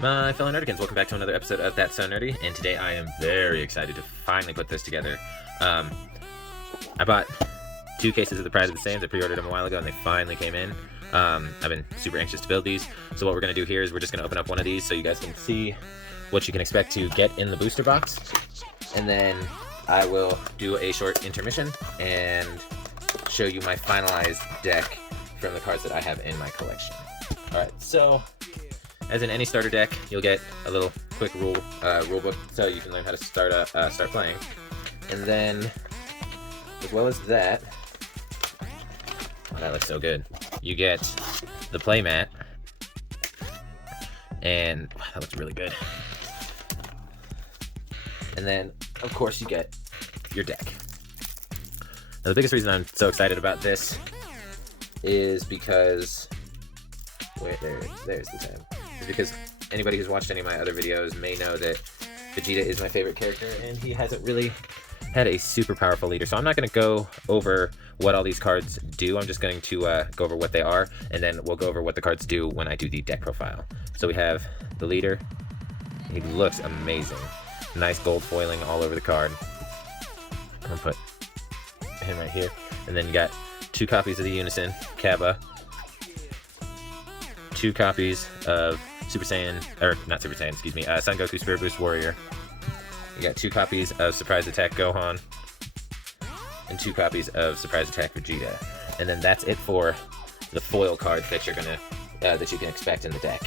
My fellow Nerdigans, welcome back to another episode of That's So Nerdy, and today I am very excited to finally put this together. I bought 2 cases of the Pride of the Saiyans. I pre-ordered them a while ago, and they finally came in. I've been super anxious to build these, so what we're going to do here is we're just going to open up one of these so you guys can see what you can expect to get in the booster box, and then I will do a short intermission and show you my finalized deck from the cards that I have in my collection. Alright, so as in any starter deck, you'll get a little quick rule book so you can learn how to start playing. And then, as well as that, oh, that looks so good. You get the playmat, and wow, that looks really good. And then, of course, you get your deck. Now, the biggest reason I'm so excited about this is because there's the tab. Is because anybody who's watched any of my other videos may know that Vegeta is my favorite character, and he hasn't really had a super powerful leader. So I'm not going to go over what all these cards do. I'm just going to go over what they are, and then we'll go over what the cards do when I do the deck profile. So we have the leader. He looks amazing. Nice gold foiling all over the card. I'm going to put him right here. And then you got 2 copies of the Unison Kaba, 2 copies of Super Saiyan, or not Super Saiyan, excuse me, Son Goku Spirit Boost Warrior. You got 2 copies of Surprise Attack Gohan, and 2 copies of Surprise Attack Vegeta. And then that's it for the foil cards that you're gonna that you can expect in the deck.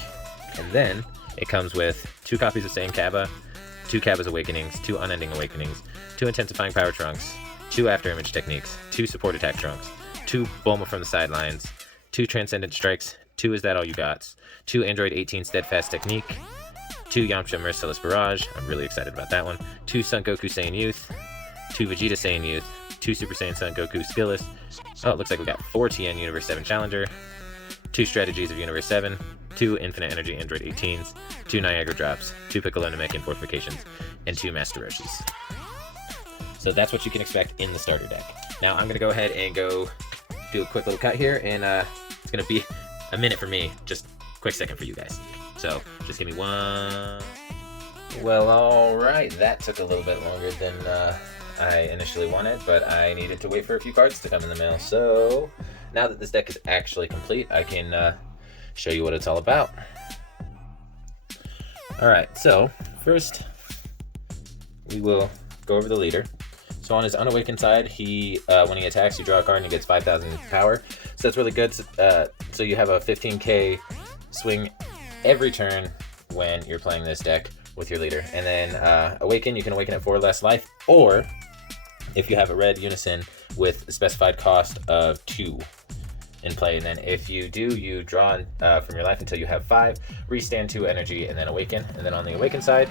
And then it comes with 2 copies of Saiyan Kaba, 2 Kaba's Awakenings, 2 Unending Awakenings, 2 Intensifying Power Trunks, 2 After Image Techniques, 2 Support Attack Trunks, 2 Bulma from the Sidelines, 2 Transcendent Strikes, 2 Is That All You Got, 2 Android 18 Steadfast Technique, 2 Yamcha Merciless Barrage, I'm really excited about that one, 2 Son Goku Saiyan Youth, 2 Vegeta Saiyan Youth, 2 Super Saiyan Son Goku Skillless, oh, it looks like we got 4 TN Universe 7 Challenger, 2 Strategies of Universe 7, 2 Infinite Energy Android 18s, 2 Niagara Drops, 2 Piccolo Namekian Fortifications, and 2 Master Roshis. So that's what you can expect in the starter deck. Now I'm going to go ahead and go do a quick little cut here, and it's going to be a minute for me, just a quick second for you guys. So just give me one. Well, alright, that took a little bit longer than I initially wanted, but I needed to wait for a few cards to come in the mail. So now that this deck is actually complete, I can show you what it's all about. Alright, so first we will go over the leader. So on his unawakened side, he when he attacks, you draw a card and he gets 5,000 power. So that's really good. So you have a 15k swing every turn when you're playing this deck with your leader. And then awaken, you can awaken at 4 less life, or if you have a red Unison with a specified cost of 2 in play. And then if you do, you draw from your life until you have 5, restand 2 energy, and then awaken. And then on the awaken side,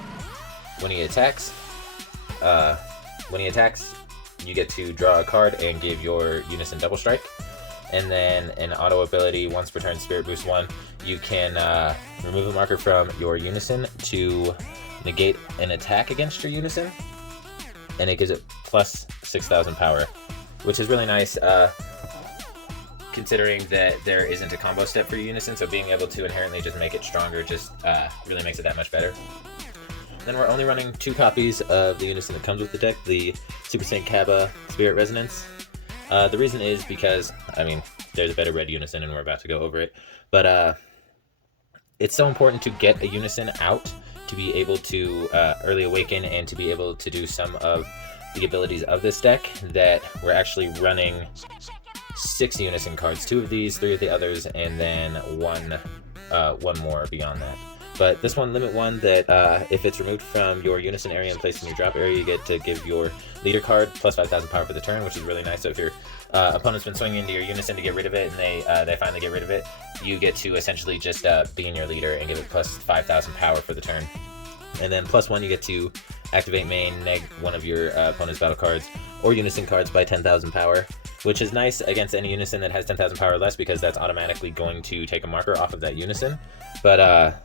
when he attacks, you get to draw a card and give your Unison Double Strike. And then an auto ability, once per turn, Spirit Boost 1, you can remove a marker from your Unison to negate an attack against your Unison, and it gives it plus 6,000 power, which is really nice considering that there isn't a combo step for your Unison, so being able to inherently just make it stronger just really makes it that much better. Then we're only running 2 copies of the Unison that comes with the deck, the Super Saiyan Kaba Spirit Resonance. The reason is because, I mean, there's a better red Unison and we're about to go over it, but it's so important to get a Unison out to be able to early awaken and to be able to do some of the abilities of this deck that we're actually running 6 Unison cards, 2 of these, 3 of the others, and then one more beyond that. But this one, limit 1, that if it's removed from your Unison area and placed in your drop area, you get to give your leader card plus 5,000 power for the turn, which is really nice. So if your opponent's been swinging into your Unison to get rid of it, and they finally get rid of it, you get to essentially just be in your leader and give it plus 5,000 power for the turn. And then plus 1, you get to activate main, neg one of your opponent's battle cards or Unison cards by 10,000 power, which is nice against any Unison that has 10,000 power or less, because that's automatically going to take a marker off of that Unison. But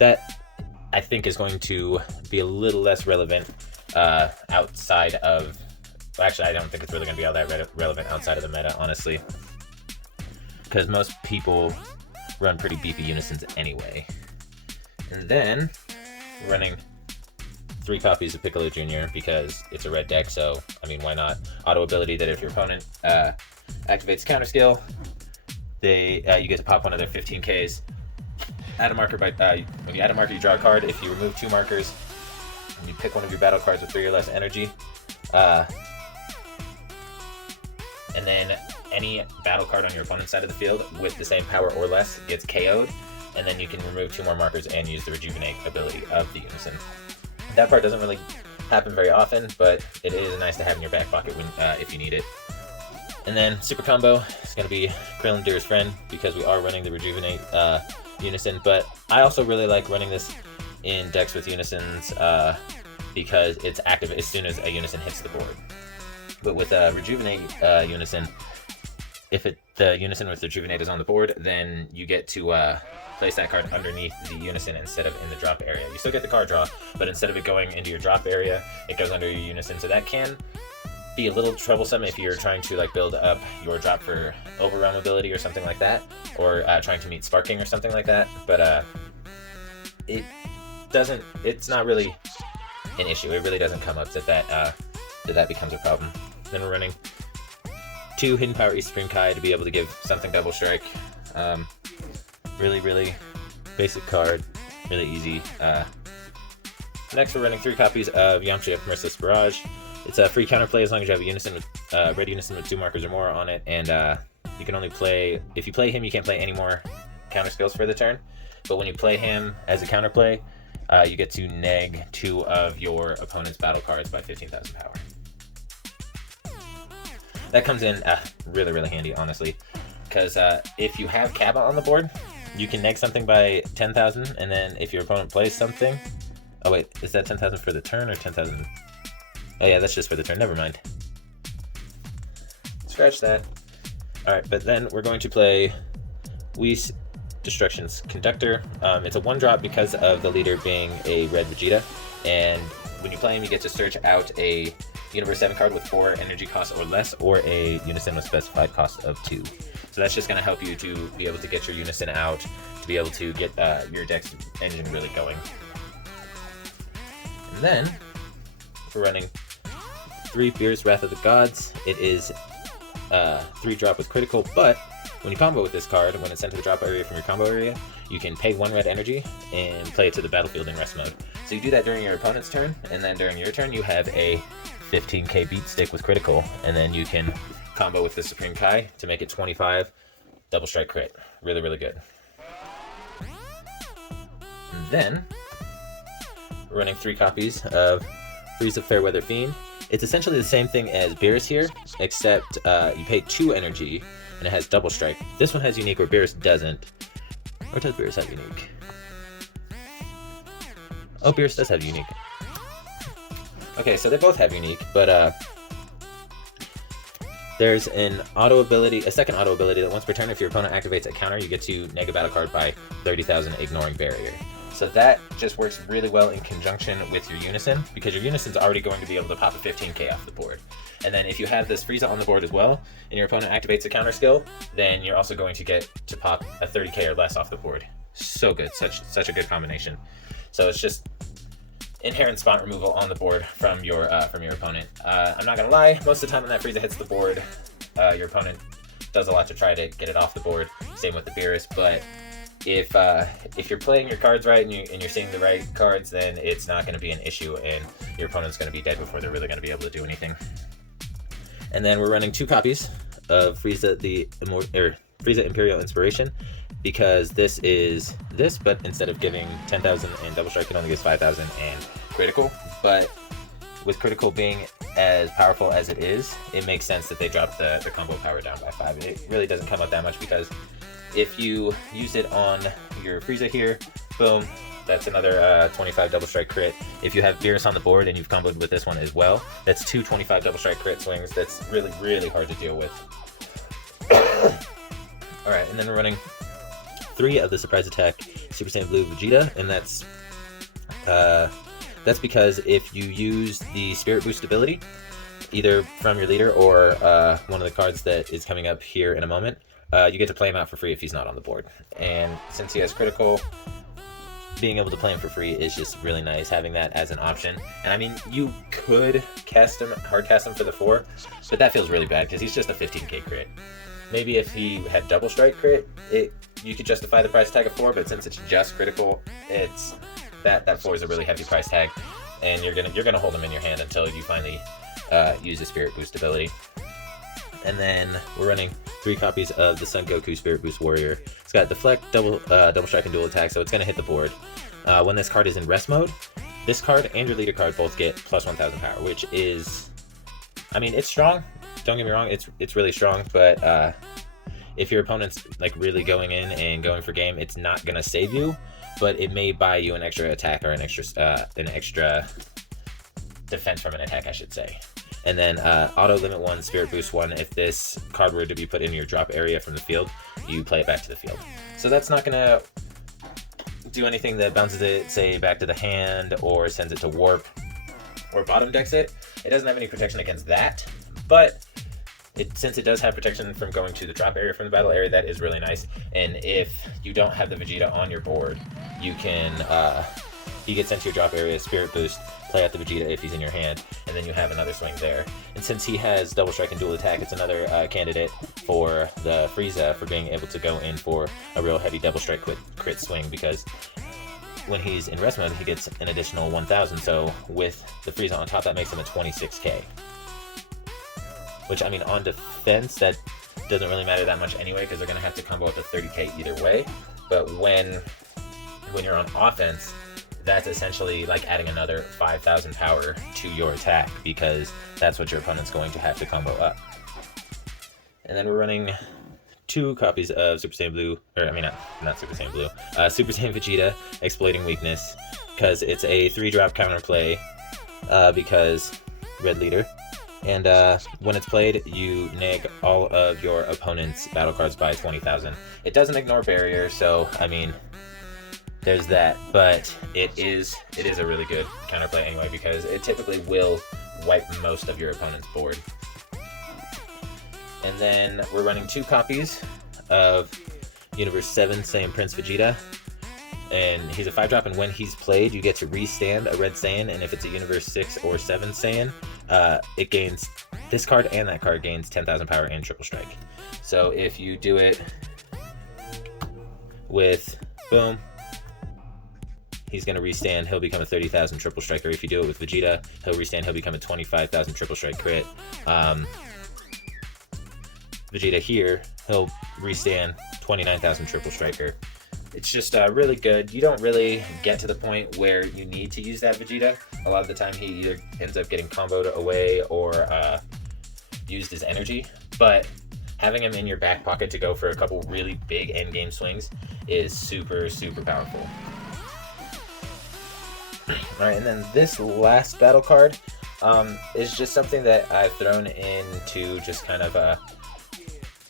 that I think is going to be a little less relevant outside of... Well, actually, I don't think it's really going to be all that relevant outside of the meta, honestly. Because most people run pretty beefy Unisons anyway. And then we're running 3 copies of Piccolo Jr. because it's a red deck, so I mean, why not? Auto ability that if your opponent activates counter skill, you get to pop one of their 15Ks. Add a marker when you add a marker, you draw a card. If you remove 2 markers, and you pick one of your battle cards with 3 or less energy, and then any battle card on your opponent's side of the field with the same power or less gets KO'd, and then you can remove 2 more markers and use the Rejuvenate ability of the Unison. That part doesn't really happen very often, but it is nice to have in your back pocket when, if you need it. And then super combo is going to be Krillin Dearest Friend, because we are running the Rejuvenate Unison, but I also really like running this in decks with Unisons because it's active as soon as a Unison hits the board. But with Rejuvenate Unison, if the Unison with Rejuvenate is on the board, then you get to place that card underneath the Unison instead of in the drop area. You still get the card draw, but instead of it going into your drop area, it goes under your Unison. So that can be a little troublesome if you're trying to like build up your drop for Overwhelm ability or something like that, or trying to meet Sparking or something like that. But it's not really an issue. It really doesn't come up that becomes a problem. Then we're running 2 Hidden Power East Supreme Kai to be able to give something double strike. Really basic card, really easy. Next, we're running 3 copies of Yamcha Merciless Barrage. It's a free counterplay as long as you have a Unison with red Unison with 2 markers or more on it, and you can only play, if you play him, you can't play any more counter skills for the turn. But when you play him as a counterplay, you get to neg 2 of your opponent's battle cards by 15,000 power. That comes in really handy, honestly, because if you have Kaba on the board, you can neg something by 10,000, and then if your opponent plays something, oh wait, is that 10,000 for the turn or 10,000? Oh yeah, that's just for the turn, never mind. Scratch that. Alright, but then we're going to play Whis Destruction's Conductor. It's a 1-drop because of the leader being a red Vegeta, and when you play him, you get to search out a Universe 7 card with 4 energy costs or less, or a Unison with specified cost of 2. So that's just going to help you to be able to get your Unison out, to be able to get your deck's engine really going. And then we're running 3 Fierce Wrath of the Gods. It is 3-drop with critical, but when you combo with this card, when it's sent to the drop area from your combo area, you can pay 1 red energy and play it to the battlefield in rest mode. So you do that during your opponent's turn, and then during your turn you have a 15k beat stick with critical, and then you can combo with the Supreme Kai to make it 25 double strike crit. Really good. And then we're running 3 copies of Frieza Fairweather Fiend. It's essentially the same thing as Beerus here, except you pay 2 energy and it has double strike. This one has unique where Beerus doesn't. Or does Beerus have unique? Oh, Beerus does have unique. Okay, so they both have unique, but there's an auto ability, a second auto ability that once per turn, if your opponent activates a counter, you get to neg a battle card by 30,000, ignoring barrier. So that just works really well in conjunction with your Unison, because your Unison's already going to be able to pop a 15k off the board. And then if you have this Frieza on the board as well, and your opponent activates a counter skill, then you're also going to get to pop a 30k or less off the board. So good, such a good combination. So it's just inherent spot removal on the board from your opponent. I'm not gonna lie, most of the time when that Frieza hits the board, your opponent does a lot to try to get it off the board. Same with the Beerus, but if you're playing your cards right and you're seeing the right cards, then it's not going to be an issue, and your opponent's going to be dead before they're really going to be able to do anything. And then we're running 2 copies of Frieza Frieza Imperial Inspiration, because this is this, but instead of giving 10,000 and double strike, it only gives 5,000 and critical. But with critical being as powerful as it is, it makes sense that they drop the combo power down by 5. It really doesn't come up that much, because if you use it on your Frieza here, boom, that's another 25 double strike crit. If you have Beerus on the board and you've comboed with this one as well, that's 2 25 double strike crit swings. That's really hard to deal with. Alright, and then we're running 3 of the Surprise Attack Super Saiyan Blue Vegeta, and that's because if you use the Spirit Boost ability, either from your leader or one of the cards that is coming up here in a moment, you get to play him out for free if he's not on the board. And since he has critical, being able to play him for free is just really nice, having that as an option. And I mean, you could cast him, hard cast him for the 4, but that feels really bad because he's just a 15k crit. Maybe if he had double strike crit, you could justify the price tag of 4, but since it's just critical, it's that 4 is a really heavy price tag, and you're gonna hold him in your hand until you finally use the Spirit Boost ability. And then we're running 3 copies of the Son Goku Spirit Boost Warrior. It's got Deflect, double strike, and dual attack, so it's gonna hit the board. When this card is in rest mode, this card and your leader card both get plus 1000 power, which is, I mean, it's strong. Don't get me wrong, it's really strong, but if your opponent's like really going in and going for game, it's not gonna save you, but it may buy you an extra attack or an extra defense from an attack, I should say. And then auto limit 1, Spirit Boost 1. If this card were to be put in your drop area from the field, you play it back to the field. So that's not gonna do anything that bounces it, say, back to the hand or sends it to warp or bottom decks it. It doesn't have any protection against that, but since it does have protection from going to the drop area from the battle area, that is really nice. And if you don't have the Vegeta on your board, you can he gets sent to your drop area, Spirit Boost, play out the Vegeta if he's in your hand, and then you have another swing there. And since he has double strike and dual attack, it's another candidate for the Frieza for being able to go in for a real heavy double strike crit swing, because when he's in rest mode, he gets an additional 1000. So with the Frieza on top, that makes him a 26k. Which, I mean, on defense, that doesn't really matter that much anyway, because they're going to have to combo up to 30k either way. But when you're on offense, that's essentially like adding another 5000 power to your attack, because that's what your opponent's going to have to combo up. And then we're running 2 copies of Super Saiyan Blue, or I mean, not Super Saiyan Blue, Super Saiyan Vegeta, Exploiting Weakness, because it's a 3-drop counterplay, because Red Leader. And when it's played, you neg all of your opponent's battle cards by 20,000. It doesn't ignore barrier, so I mean, there's that. But it is a really good counterplay anyway, because it typically will wipe most of your opponent's board. And then we're running 2 copies of Universe 7 Saiyan Prince Vegeta. And he's a 5-drop, and when he's played, you get to restand a Red Saiyan, and if it's a Universe 6 or 7 Saiyan, it gains, this card and that card gains 10,000 power and triple strike. So if you do it with, boom, he's going to restand, he'll become a 30,000 triple striker. If you do it with Vegeta, he'll restand, he'll become a 25,000 triple strike crit. Vegeta here, he'll restand 29,000 triple striker. It's just really good. You don't really get to the point where you need to use that Vegeta. A lot of the time he either ends up getting comboed away or used as energy. But having him in your back pocket to go for a couple really big endgame swings is super, super powerful. Alright, and then this last battle card is just something that I've thrown in to just kind of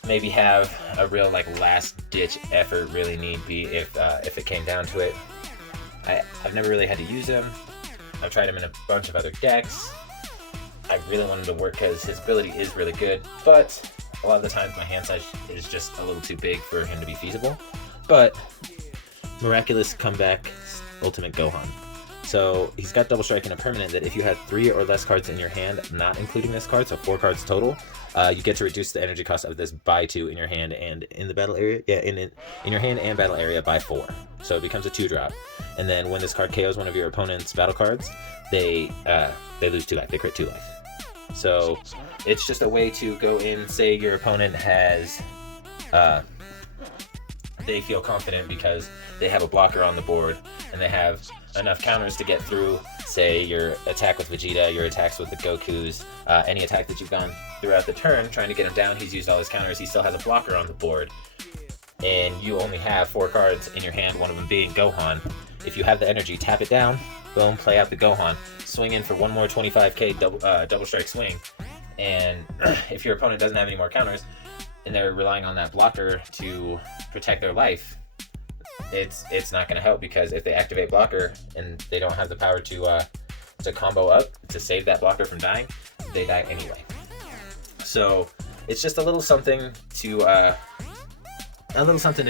maybe have a real like last ditch effort, really need be, if it came down to it. I've never really had to use him. I've tried him in a bunch of other decks. I really want him to work because his ability is really good, but a lot of the times my hand size is just a little too big for him to be feasible. But Miraculous Comeback Ultimate Gohan. So he's got double strike and a permanent that if you had 3 or less cards in your hand, not including this card, so 4 cards total, you get to reduce the energy cost of this by 2 in your hand and in the battle area. Yeah, in your hand and battle area by 4. So it becomes a 2-drop. And then when this card KOs one of your opponent's battle cards, they lose 2 life. They crit 2 life. So it's just a way to go in. Say your opponent has, they feel confident because they have a blocker on the board and they have enough counters to get through, say, your attack with Vegeta, your attacks with the Gokus, any attack that you've gone throughout the turn, trying to get him down, he's used all his counters, he still has a blocker on the board, and you only have 4 cards in your hand, one of them being Gohan. If you have the energy, tap it down, boom, play out the Gohan, swing in for one more 25k double strike swing, and if your opponent doesn't have any more counters, and they're relying on that blocker to protect their life, it's not going to help, because if they activate blocker and they don't have the power to combo up to save that blocker from dying, they die anyway. So it's just a little something to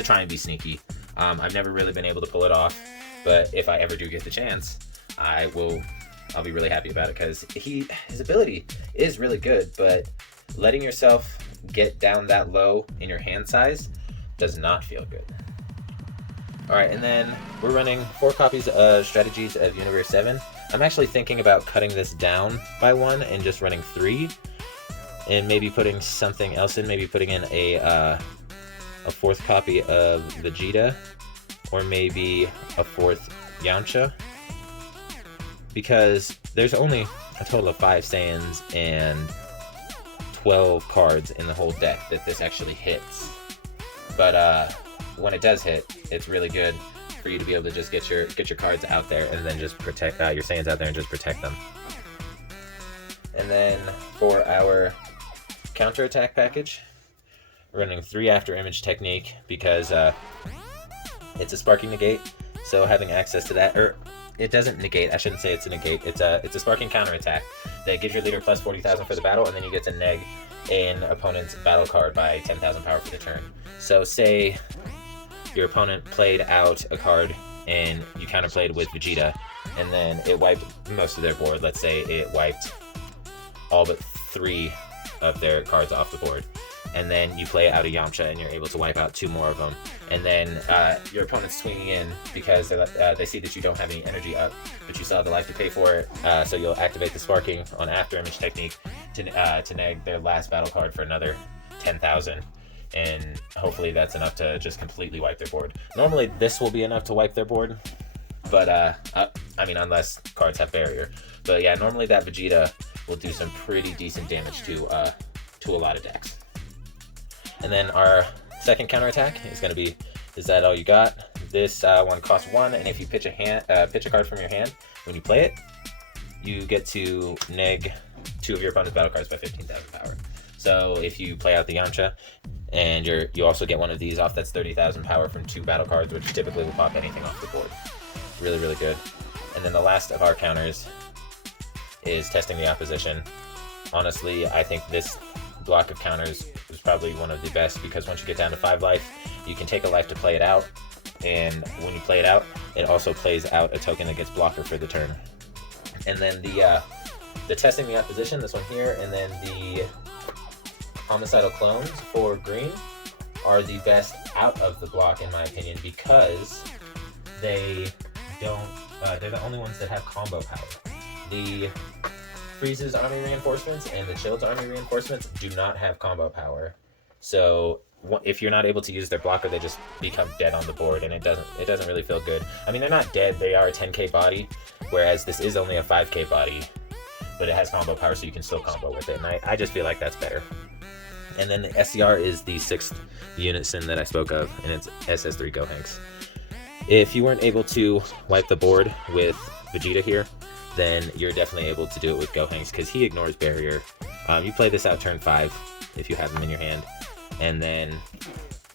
try and be sneaky. I've never really been able to pull it off. but if I ever do get the chance, I'll be really happy about it, because his ability is really good, but letting yourself get down that low in your hand size does not feel good. Alright, and then we're running 4 copies of Strategies of Universe 7. I'm actually thinking about cutting this down by 1 and just running 3, and maybe putting something else in, maybe putting in a 4th copy of Vegeta, or maybe a 4th Yamcha, because there's only a total of 5 Saiyans and 12 cards in the whole deck that this actually hits. But when it does hit, it's really good for you to be able to just get your cards out there and then just protect your Saiyans out there and just protect them. And then for our counterattack package, we're running 3 After Image Technique, because it's a sparking negate, so having access to that, or it doesn't negate, I shouldn't say it's a negate, it's a sparking counterattack that gives your leader plus 40,000 for the battle, and then you get to neg an opponent's battle card by 10,000 power for the turn. So say your opponent played out a card and you counterplayed with Vegeta, and then it wiped most of their board. Let's say it wiped all but 3 of their cards off the board, and then you play out a Yamcha and you're able to wipe out 2 more of them, and then your opponent's swinging in because they see that you don't have any energy up, but you still have the life to pay for it, so you'll activate the sparking on After Image Technique to neg their last battle card for another 10,000, and hopefully that's enough to just completely wipe their board. Normally this will be enough to wipe their board, but I mean, unless cards have barrier. But yeah, normally that Vegeta will do some pretty decent damage to a lot of decks. And then our second counterattack is going to be, is that all you got? This one costs 1, and if you pitch a card from your hand, when you play it, you get to neg 2 of your opponent's battle cards by 15,000 power. So if you play out the Yamcha, and you also get one of these off, that's 30,000 power from 2 battle cards, which typically will pop anything off the board. Really, really good. And then the last of our counters is Testing the Opposition. Honestly, I think this block of counters is probably one of the best, because once you get down to 5 life, you can take a life to play it out, and when you play it out, it also plays out a token that gets blocker for the turn. And then the Testing the Opposition, this one here, and then the Homicidal Clones for green are the best out of the block, in my opinion, because they're the only ones that have combo power. The Frieza's Army Reinforcements and the Chilled's Army Reinforcements do not have combo power. So if you're not able to use their blocker, they just become dead on the board, and it doesn't really feel good. I mean, they're not dead, they are a 10k body, whereas this is only a 5k body, but it has combo power, so you can still combo with it, and I just feel like that's better. And then the SCR is the 6th unison that I spoke of, and it's SS3 Gohanks. If you weren't able to wipe the board with Vegeta here, then you're definitely able to do it with Gohanks, because he ignores barrier. You play this out turn 5 if you have him in your hand, and then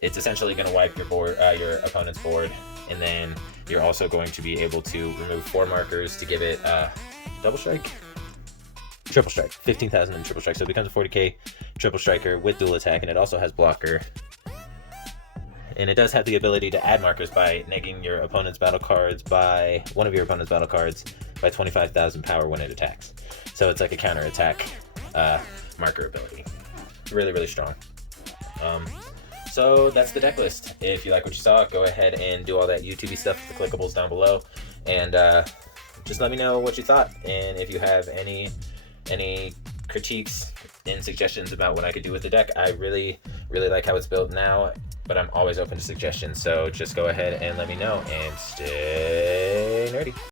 it's essentially going to wipe your board, your opponent's board, and then you're also going to be able to remove 4 markers to give it double strike? Triple strike, 15,000 in triple strike, so it becomes a 40k triple striker with dual attack, and it also has blocker. And it does have the ability to add markers by negging your opponent's battle cards by one of your opponent's battle cards by 25,000 power when it attacks. So it's like a counter attack marker ability. Really, really strong. So that's the deck list. If you like what you saw, go ahead and do all that YouTube stuff with the clickables down below, and just let me know what you thought, and if you have any critiques and suggestions about what I could do with the deck. I really, really like how it's built now, but I'm always open to suggestions, so just go ahead and let me know, and stay nerdy.